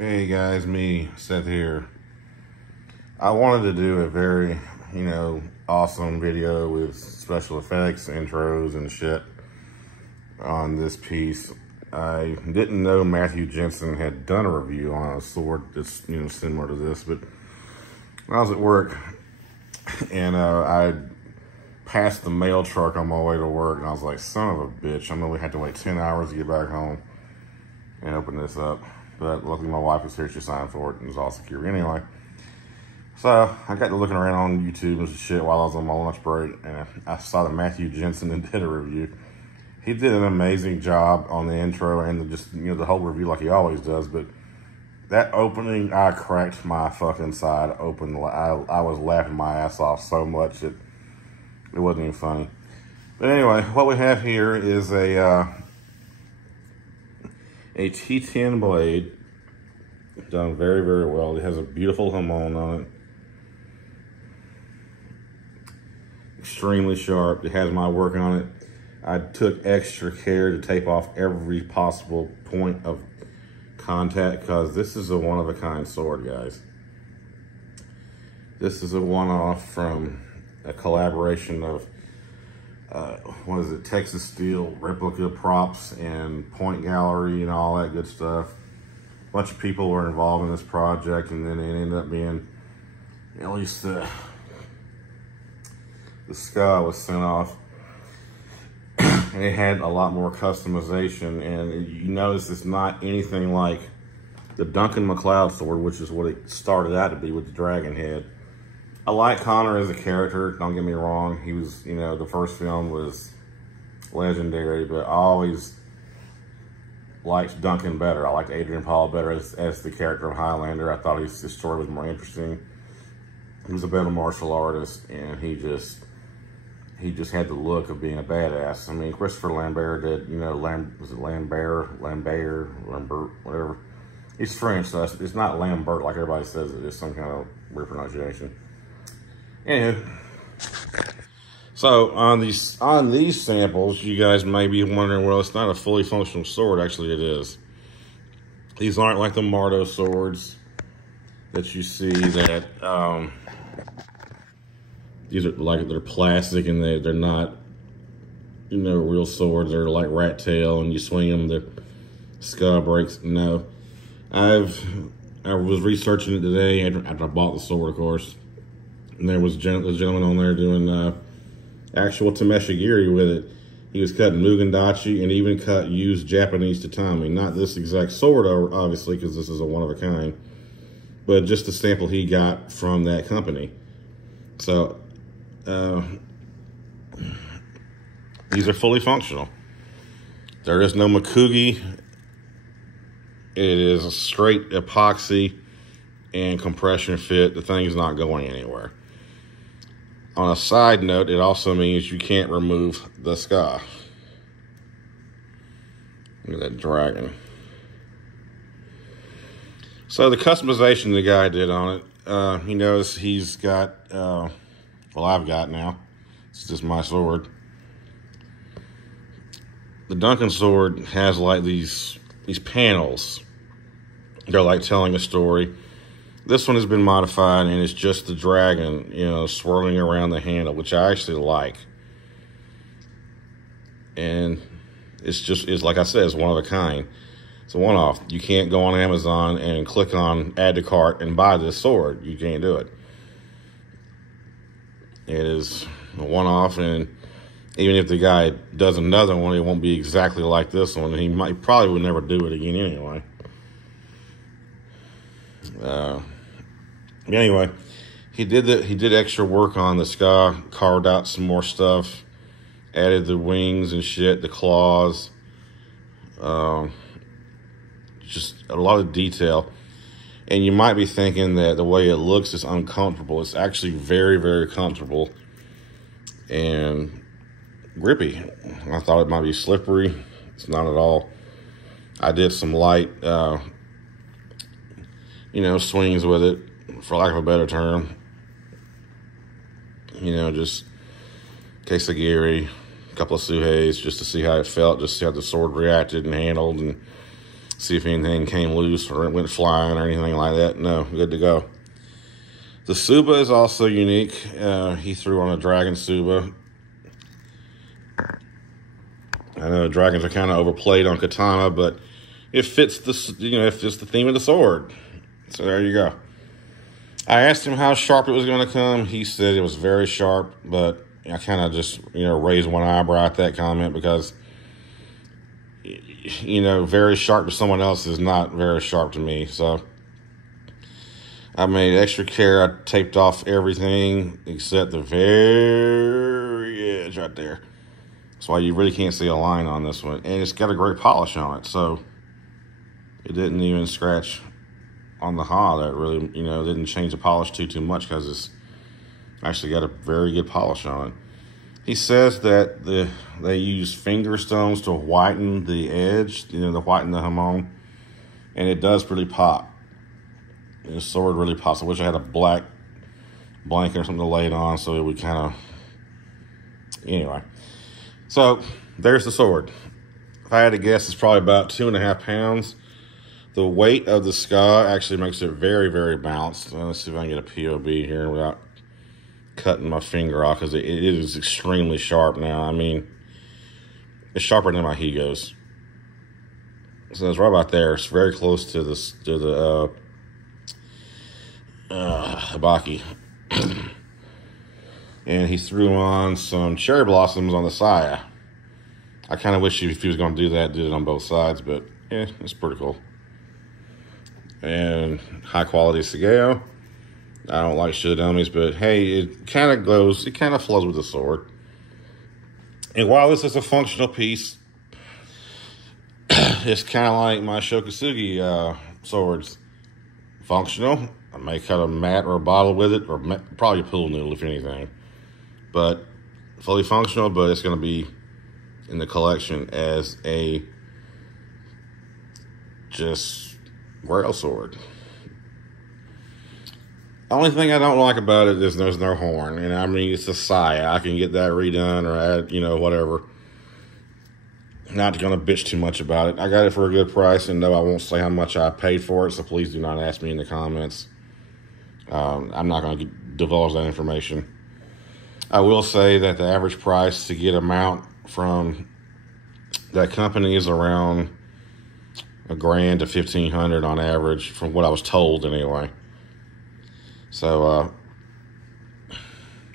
Hey guys, me, Seth here. I wanted to do a very, awesome video with special effects, intros, and shit on this piece. I didn't know Matthew Jensen had done a review on a sword that's, similar to this, but when I was at work and I passed the mail truck on my way to work, and I was like, son of a bitch, I know we had to wait 10 hours to get back home and open this up. But luckily my wife was here, she signed for it, and it was all secure anyway. So I got to looking around on YouTube and shit while I was on my lunch break, and I saw that Matthew Jensen did a review. He did an amazing job on the intro and the whole review like he always does, but that opening, I cracked my fucking side open. I was laughing my ass off so much that it wasn't even funny. But anyway, what we have here is a T-10 blade, done very, very well. It has a beautiful hamon on it. Extremely sharp. It has my work on it. I took extra care to tape off every possible point of contact because this is a one-of-a-kind sword, guys. This is a one-off from a collaboration of Texas Steel, replica props, and point gallery, and all that good stuff. A bunch of people were involved in this project, and then it ended up being, at least the sky was sent off. And it had a lot more customization, and you notice it's not anything like the Duncan MacLeod sword, which is what it started out to be with the dragon head. I like Connor as a character, don't get me wrong. He was, the first film was legendary, but I always liked Duncan better. I liked Adrian Paul better as the character of Highlander. I thought his story was more interesting. He was a better martial artist, and he just had the look of being a badass. I mean, Christopher Lambert did, Lambert, whatever. He's French, so it's not Lambert like everybody says it. It's some kind of weird pronunciation. Anywho, so on these samples, you guys may be wondering, well, it's not a fully functional sword. Actually, it is. These aren't like the Mardo swords that you see that, these are like, they're plastic and they're not, real swords. They're like rat tail, and you swing them, the skull breaks. No, I was researching it today after I bought the sword, of course. And there was a gentleman on there doing actual tameshigiri with it. He was cutting Mugendachi and even cut used Japanese tatami. Not this exact sword, obviously, because this is a one-of-a-kind, but just the sample he got from that company. So these are fully functional. There is no Makugi. It is a straight epoxy and compression fit. The thing's not going anywhere. On a side note, it also means you can't remove the scar. Look at that dragon. So the customization the guy did on it, he knows he's got, well, I've got now. It's just my sword. The Duncan sword has like these panels. They're like telling a story. This one has been modified, and it's just the dragon, swirling around the handle, which I actually like. And it's like I said, it's one of a kind. It's a one-off. You can't go on Amazon and click on add to cart and buy this sword. You can't do it. It is a one-off, and even if the guy does another one, it won't be exactly like this one. He probably would never do it again anyway. Anyway, he did extra work on the sky, carved out some more stuff, added the wings and shit, the claws, just a lot of detail. And you might be thinking that the way it looks is uncomfortable. It's actually very, very comfortable and grippy. I thought it might be slippery. It's not at all. I did some light, swings with it, for lack of a better term. Just kesagiri, a couple of suheis, just to see how it felt, just see how the sword reacted and handled. And See if anything came loose or it went flying or anything like that. No, good to go. The Suba is also unique. He threw on a dragon Suba. I know dragons are kind of overplayed on katana, but it fits it fits the theme of the sword. So there you go. I asked him how sharp it was going to come. He said it was very sharp, but I kind of just, raised one eyebrow at that comment because, very sharp to someone else is not very sharp to me. So I made extra care. I taped off everything except the very edge right there. That's why you really can't see a line on this one. And it's got a great polish on it, so it didn't even scratch on the haw. That really, didn't change the polish too much because it's actually got a very good polish on it. He says that they use finger stones to whiten the edge, to whiten the hamon, and it does really pop. The sword really pops. I wish I had a black blanket or something to lay it on so it would kind of... Anyway. So, there's the sword. If I had to guess, it's probably about 2.5 pounds. The weight of the ska actually makes it very, very balanced. Let's see if I can get a POV here without cutting my finger off, because it is extremely sharp now. I mean, it's sharper than my Higos. So it's right about there. It's very close to the Habaki. And he threw on some cherry blossoms on the saya. I kind of wish if he was going to do that, did it on both sides, but yeah, it's pretty cool. And high quality Sageo. I don't like Shidomis, but hey, it kind of glows, it kind of flows with the sword. And while this is a functional piece, it's kind of like my Shokasugi swords. Functional. I may cut a mat or a bottle with it, or probably a pool noodle if anything. But fully functional, but it's going to be in the collection as a just Grail Sword. The only thing I don't like about it is there's no horn. And I mean, it's a saya. I can get that redone or add, whatever. Not going to bitch too much about it. I got it for a good price, and no, I won't say how much I paid for it, so please do not ask me in the comments. I'm not going to divulge that information. I will say that the average price to get a mount from that company is around $1,000 to $1,500 on average, from what I was told anyway. So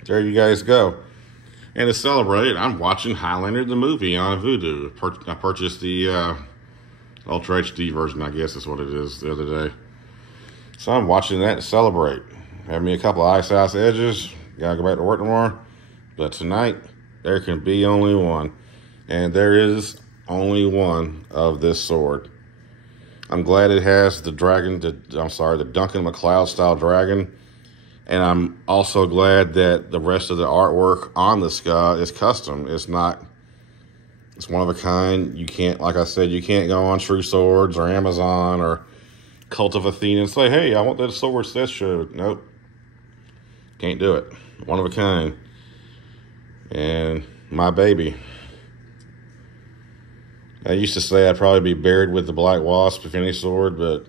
there you guys go. And to celebrate, I'm watching Highlander the movie on Vudu. I purchased the Ultra HD version, I guess is what it is, the other day. So I'm watching that to celebrate. Have me a couple of ice house edges. Gotta go back to work tomorrow. But tonight, there can be only one. And there is only one of this sword. I'm glad it has the Duncan MacLeod style dragon. And I'm also glad that the rest of the artwork on the ska is custom. It's not, it's one of a kind. You can't, like I said, you can't go on True Swords or Amazon or Cult of Athena and say, hey, I want that sword set show. Nope. Can't do it. One of a kind. And my baby. I used to say I'd probably be buried with the Black Wasp, if any sword, but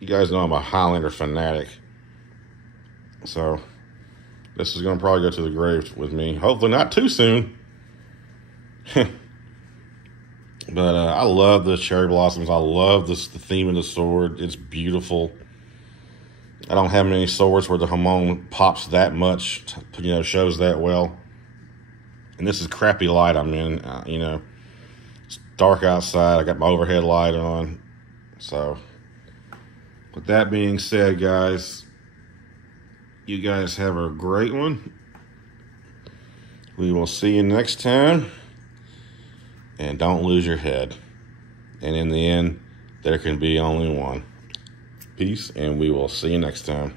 you guys know I'm a Highlander fanatic. So this is going to probably go to the grave with me. Hopefully not too soon. But I love the cherry blossoms. I love the theme of the sword. It's beautiful. I don't have many swords where the hamon pops that much, shows that well. And this is crappy light I'm in, It's dark outside. I got my overhead light on. So, with that being said, guys, you guys have a great one. We will see you next time. And don't lose your head. And in the end, there can be only one. Peace, and we will see you next time.